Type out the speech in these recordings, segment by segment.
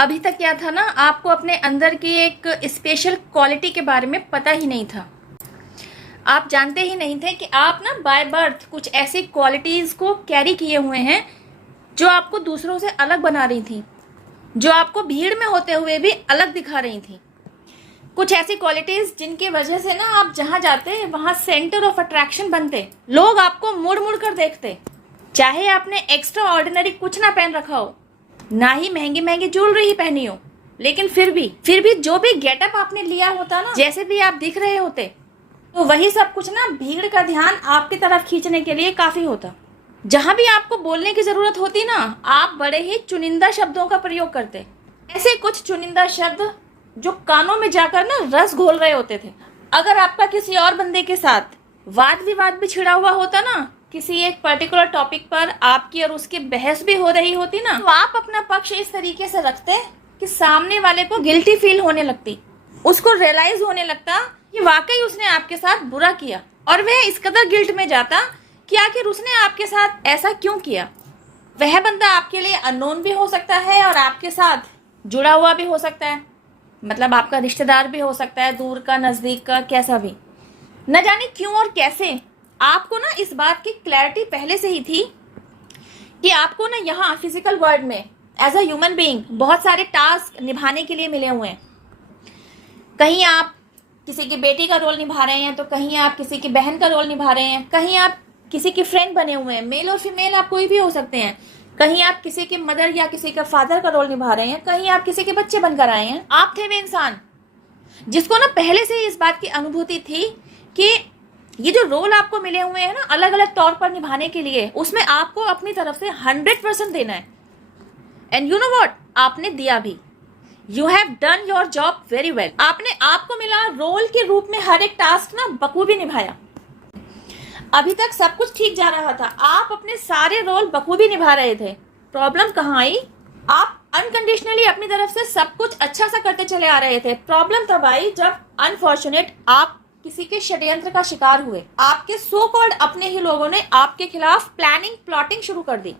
अभी तक क्या था ना, आपको अपने अंदर की एक स्पेशल क्वालिटी के बारे में पता ही नहीं था। आप जानते ही नहीं थे कि आप ना बाय बर्थ कुछ ऐसी क्वालिटीज़ को कैरी किए हुए हैं जो आपको दूसरों से अलग बना रही थी, जो आपको भीड़ में होते हुए भी अलग दिखा रही थी। कुछ ऐसी क्वालिटीज़ जिनकी वजह से ना आप जहाँ जाते वहाँ सेंटर ऑफ अट्रैक्शन बनते, लोग आपको मुड़ मुड़ कर देखते। चाहे आपने एक्स्ट्रा ऑर्डिनरी कुछ ना पहन रखा हो, ना ही महंगी महंगी ज्वेलरी ही पहनी हो, लेकिन फिर भी जो भी गेटअप आपने लिया होता ना, जैसे भी आप दिख रहे होते, तो वही सब कुछ ना भीड़ का ध्यान आपकी तरफ खींचने के लिए काफी होता। जहां भी आपको बोलने की जरूरत होती ना, आप बड़े ही चुनिंदा शब्दों का प्रयोग करते। ऐसे कुछ चुनिंदा शब्द जो कानों में जाकर ना रस घोल रहे होते थे। अगर आपका किसी और बंदे के साथ वाद विवाद भी छिड़ा हुआ होता ना, किसी एक पर्टिकुलर टॉपिक पर आपकी और उसकी बहस भी हो रही होती ना, तो आप अपना पक्ष इस तरीके से रखते कि सामने वाले को गिल्टी फील होने लगती, उसको रियलाइज होने लगता कि वाकई उसने आपके साथ बुरा किया, और वह इस कदर गिल्ट में जाता कि आखिर उसने आपके साथ ऐसा क्यों किया। वह बंदा आपके लिए अननोन भी हो सकता है और आपके साथ जुड़ा हुआ भी हो सकता है, मतलब आपका रिश्तेदार भी हो सकता है, दूर का नजदीक का, कैसा भी। न जाने क्यों और कैसे आपको ना इस बात की क्लैरिटी पहले से ही थी कि आपको ना यहाँ फिजिकल वर्ल्ड में एज अ ह्यूमन बीइंग बहुत सारे टास्क निभाने के लिए मिले हुए हैं। कहीं आप किसी की बेटी का रोल निभा रहे हैं, तो कहीं आप किसी की बहन का रोल निभा रहे हैं, कहीं आप किसी के फ्रेंड बने हुए हैं, मेल और फीमेल आप कोई भी हो सकते हैं, कहीं आप किसी के मदर या किसी का फादर का रोल निभा रहे हैं, कहीं आप किसी के बच्चे बनकर आए हैं। आप थे वे इंसान जिसको ना पहले से ही इस बात की अनुभूति थी कि ये जो रोल आपको मिले हुए हैं ना अलग अलग तौर पर निभाने के लिए, उसमें आपको अपनी तरफ से 100% देना है। एंड यू नो व्हाट, आपने दिया भी। You have done your job very well. आपने आपको मिला रोल के रूप में हर एक टास्क ना बखूबी निभाया। अभी तक सब कुछ ठीक जा रहा था, आप अपने सारे रोल बखूबी निभा रहे थे। प्रॉब्लम कहाँ आई? आप अनकंडीशनली अपनी तरफ से सब कुछ अच्छा सा करते चले आ रहे थे। प्रॉब्लम तब आई जब अनफॉर्चुनेट आप किसी के षड्यंत्र का शिकार हुए। आपके सो कॉल्ड अपने ही लोगों ने आपके खिलाफ प्लानिंग प्लॉटिंग शुरू कर दी।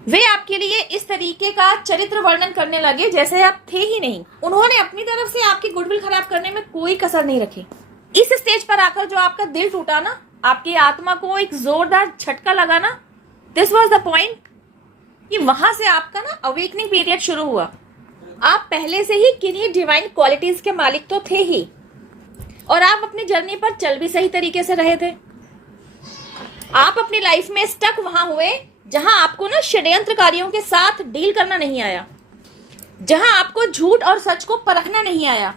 वे आपके लिए इस तरीके का चरित्र वर्णन करने लगे जैसे आप थे ही नहीं। उन्होंने अपनी तरफ से आपकी गुडविल खराब करने में कोई कसर नहीं रखी। इस स्टेज पर आकर जो आपका दिल टूटा ना, आपकी आत्मा को एक जोरदार झटका लगा ना, दिस वॉज द पॉइंट कि वहां से आपका ना अवेकनिंग पीरियड शुरू हुआ। आप पहले से ही किन्हीं डिवाइन क्वालिटीज के मालिक तो थे ही, और आप अपनी जर्नी पर चल भी सही तरीके से रहे थे। आप अपनी लाइफ में स्टक वहां हुए जहां आपको ना षड्यंत्रकारियों के साथ डील करना नहीं आया, जहां आपको झूठ और सच को परखना नहीं आया।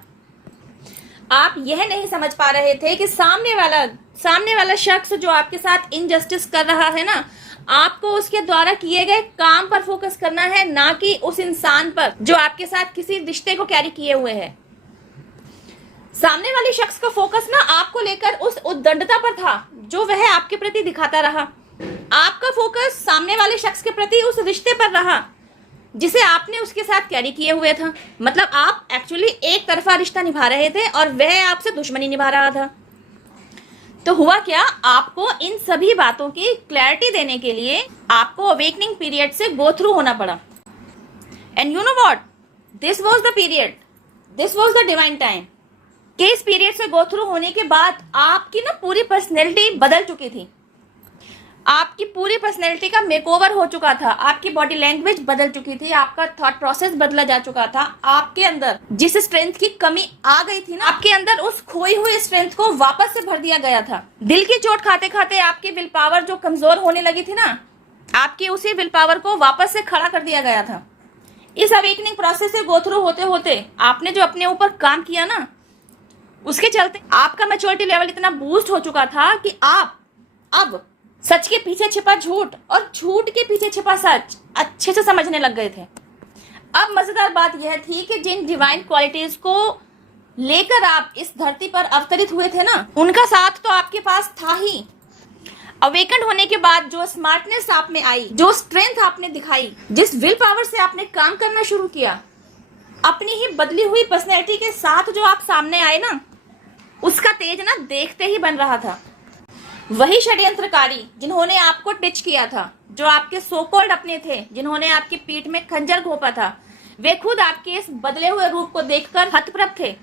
आप यह नहीं समझ पा रहे थे कि सामने वाला शख्स जो आपके साथ इनजस्टिस कर रहा है ना, आपको उसके द्वारा किए गए काम पर फोकस करना है, ना कि उस इंसान पर जो आपके साथ किसी रिश्ते को कैरी किए हुए है। सामने वाले शख्स का फोकस ना आपको लेकर उस उद्दंडता पर था जो वह आपके प्रति दिखाता रहा। आपका फोकस सामने वाले शख्स के प्रति उस रिश्ते पर रहा जिसे आपने उसके साथ कैरी किए हुए था। मतलब आप एक्चुअली एक तरफा रिश्ता निभा रहे थे और वह आपसे दुश्मनी निभा रहा था। तो हुआ क्या, आपको इन सभी बातों की क्लैरिटी देने के लिए आपको अवेकनिंग पीरियड से गो थ्रू होना पड़ा। And you know what, this was the period, this was the divine time कि इस पीरियड से गो थ्रू होने के बाद आपकी ना पूरी पर्सनैलिटी बदल चुकी थी। आपकी पूरी पर्सनैलिटी का मेकओवर हो चुका था, आपकी बॉडी लैंग्वेज बदल चुकी थी, आपका थॉट प्रोसेस बदला जा चुका था। आपके अंदर जिस स्ट्रेंथ की कमी आ गई थी ना, आपके अंदर उस खोई हुई स्ट्रेंथ को वापस से भर दिया गया था। दिल की चोट खाते खाते आपकी विल पावर जो कमजोर होने लगी थी ना, आपकी उसी विल पावर को वापस से खड़ा कर दिया गया था। इस अवेकनिंग प्रोसेस से गो थ्रू होते होते आपने जो अपने ऊपर काम किया ना, उसके चलते आपका मैच्योरिटी लेवल इतना बूस्ट हो चुका था कि आप अब सच के पीछे छिपा झूठ और झूठ के पीछे छिपा सच अच्छे से समझने लग गए थे। अब मजेदार बात यह थी कि जिन डिवाइन क्वालिटीज को लेकर आप इस धरती पर अवतरित हुए थे ना, उनका साथ तो आपके पास था ही। अवेकन होने के बाद जो स्मार्टनेस आप में आई, जो स्ट्रेंथ आपने दिखाई, जिस विल पावर से आपने काम करना शुरू किया, अपनी ही बदली हुई पर्सनैलिटी के साथ जो आप सामने आए ना, उसका तेज ना देखते ही बन रहा था। वही षड्यंत्रकारी जिन्होंने आपको टिच किया था, जो आपके सो कॉल्ड अपने थे, जिन्होंने आपकी पीठ में खंजर घोंपा था, वे खुद आपके इस बदले हुए रूप को देखकर हतप्रभ थे।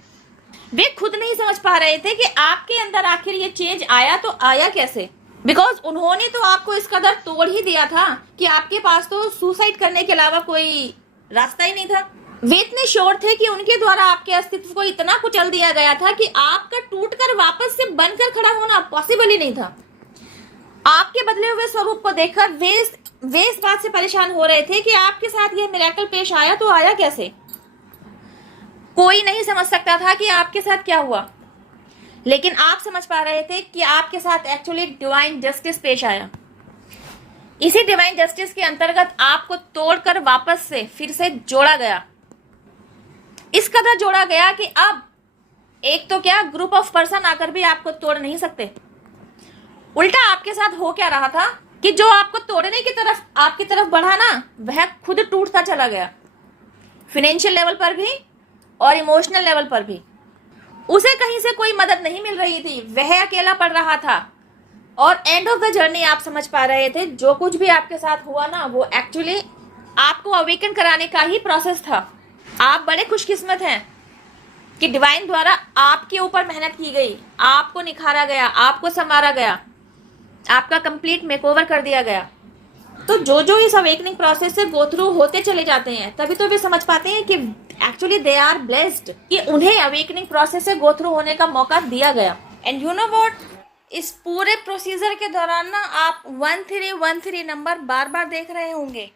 वे खुद नहीं समझ पा रहे थे कि आपके अंदर आखिर ये चेंज आया तो आया कैसे, बिकॉज उन्होंने तो आपको इस कदर तोड़ ही दिया था कि आपके पास तो सुसाइड करने के अलावा कोई रास्ता ही नहीं था। वे इतने श्योर थे कि उनके द्वारा आपके अस्तित्व को इतना कुचल दिया गया था कि आपका टूटकर वापस से बनकर खड़ा होना पॉसिबल ही नहीं था। आपके बदले हुए स्वरूप को देखकर वे इस बात से परेशान हो रहे थे कि आपके साथ यह मिरेकल पेश आया तो आया कैसे। कोई नहीं समझ सकता था कि आपके साथ क्या हुआ, लेकिन आप समझ पा रहे थे कि आपके साथ एक्चुअली डिवाइन जस्टिस पेश आया। इसी डिवाइन जस्टिस के अंतर्गत आपको तोड़कर वापस से फिर से जोड़ा गया। इस कदर जोड़ा गया कि अब एक तो क्या, ग्रुप ऑफ पर्सन आकर भी आपको तोड़ नहीं सकते। उल्टा आपके साथ हो क्या रहा था कि जो आपको तोड़ने की तरफ आपकी तरफ बढ़ा ना, वह खुद टूटता चला गया, फाइनेंशियल लेवल पर भी और इमोशनल लेवल पर भी। उसे कहीं से कोई मदद नहीं मिल रही थी, वह अकेला पड़ रहा था। और एंड ऑफ द जर्नी आप समझ पा रहे थे जो कुछ भी आपके साथ हुआ ना, वो एक्चुअली आपको अवेकन कराने का ही प्रोसेस था। आप बड़े खुशकिस्मत हैं कि डिवाइन द्वारा आपके ऊपर मेहनत की गई, आपको निखारा गया, आपको संवारा गया, आपका कंप्लीट मेकओवर कर दिया गया। तो जो जो इस अवेकनिंग प्रोसेस से गो थ्रू होते चले जाते हैं, तभी तो वे समझ पाते हैं कि एक्चुअली दे आर ब्लेस्ड कि उन्हें अवेकनिंग प्रोसेस से गो थ्रू होने का मौका दिया गया। एंड यू नो व्हाट, इस पूरे प्रोसीजर के दौरान ना आप 1313 नंबर बार बार देख रहे होंगे।